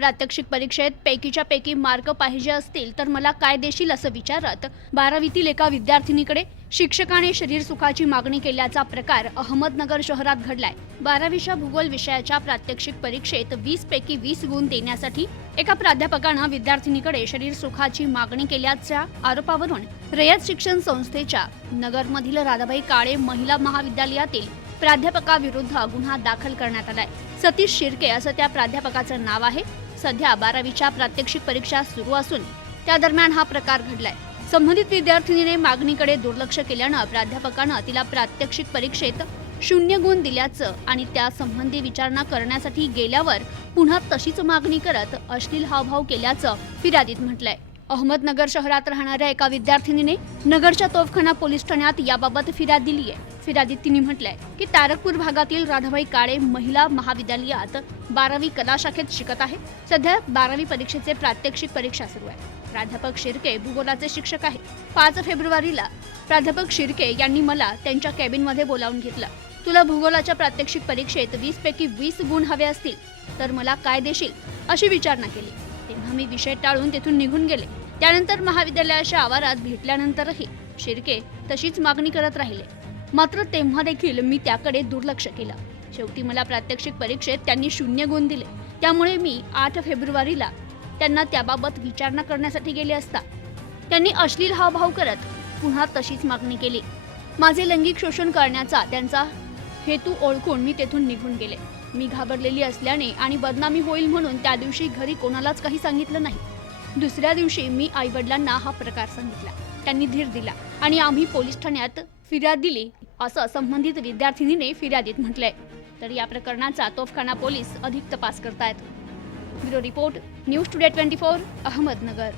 प्रात्यक्षिक परीक्षेत पैकीच्या पैकी मार्क पाहिजे असतील तर मला काय देशील असं विचारत बारावीतील एका विद्यार्थिनीकडे शिक्षकाने शरीर सुखाची मागणी केल्याचा प्रकार अहमदनगर शहरात घडलाय. बारावीच्या भूगोल विषयाच्या प्रात्यक्षिक परीक्षेत वीस पैकी वीस गुण देण्यासाठी एका प्राध्यापकानं विद्यार्थिनीकडे शरीर सुखाची मागणी केल्याच्या आरोपावरून रयत शिक्षण संस्थेच्या नगरमधील राधाबाई काळे महिला महाविद्यालयातील प्राध्यापकाविरुद्ध गुन्हा दाखल करण्यात आलाय. सतीश शिर्के असं त्या प्राध्यापकाचं नाव आहे. सध्या बारावीच्या प्रात्यक्षिक परीक्षा सुरू असून त्या दरम्यान हा प्रकार घडलाय. संबंधित विद्यार्थिनीने मागणीकडे दुर्लक्ष केल्यानं प्राध्यापकानं तिला प्रात्यक्षिक परीक्षेत शून्य गुण दिल्याचं आणि त्या संबंधी विचारणा करण्यासाठी गेल्यावर पुन्हा तशीच मागणी करत अश्लील हावभाव केल्याचं फिर्यादीत म्हटलंय. अहमदनगर शहरात राहणाऱ्या एका विद्यार्थिनीने नगरच्या तोफखाना पोलीस ठाण्यात याबाबत फिर्याद दिली आहे. फिर्यादीत तिने म्हटलंय की तारकपूर भागातील राधाबाई काळे महिला महाविद्यालयात बारावी कला शाखेत शिकत आहे. सध्या बारावी परीक्षेचे प्रात्यक्षिक परीक्षा सुरू आहे. प्राध्यापक शिर्के भूगोलाचे शिक्षक आहे. पाच फेब्रुवारीला प्राध्यापक शिर्के यांनी मला त्यांच्या कॅबिनमध्ये बोलावून घेतलं. तुला भूगोलाच्या प्रात्यक्षिक परीक्षेत वीस पैकी वीस गुण हवे असतील तर मला काय देशील? अशी विचारणा केली. तेव्हा मी विषय टाळून तेथून निघून गेले. त्यानंतर महाविद्यालयाच्या आवारात भेटल्यानंतरही शिर्के तशीच मागणी करत राहिले. मात्र तेव्हा देखील मी त्याकडे दुर्लक्ष केलं. शेवटी मला प्रात्यक्षिक परीक्षेत त्यांनी शून्य गुण दिले. त्यामुळे मी आठ फेब्रुवारीला त्यांना त्याबाबत विचारणा करण्यासाठी गेले असता. त्यांनी अश्लील हावभाव करत पुन्हा तशीच मागणी केली. माझे लैंगिक शोषण करण्याचा त्यांचा हेतू ओळखून मी तेथून निघून गेले. मी घाबरलेली असल्याने आणि बदनामी होईल म्हणून त्या दिवशी घरी कोणालाच काही सांगितलं नाही. दुसऱ्या दिवशी मी आईवडिलांना हा प्रकार सांगितला. त्यांनी धीर दिला आणि आम्ही पोलीस ठाण्यात फिर्याद दिली असं संबंधित विद्यार्थिनीने फिर्यादीत म्हटलंय. तर या प्रकरणाचा तोफखाना पोलीस अधिक तपास करतायत. Bureau report news today twenty four Ahmednagar.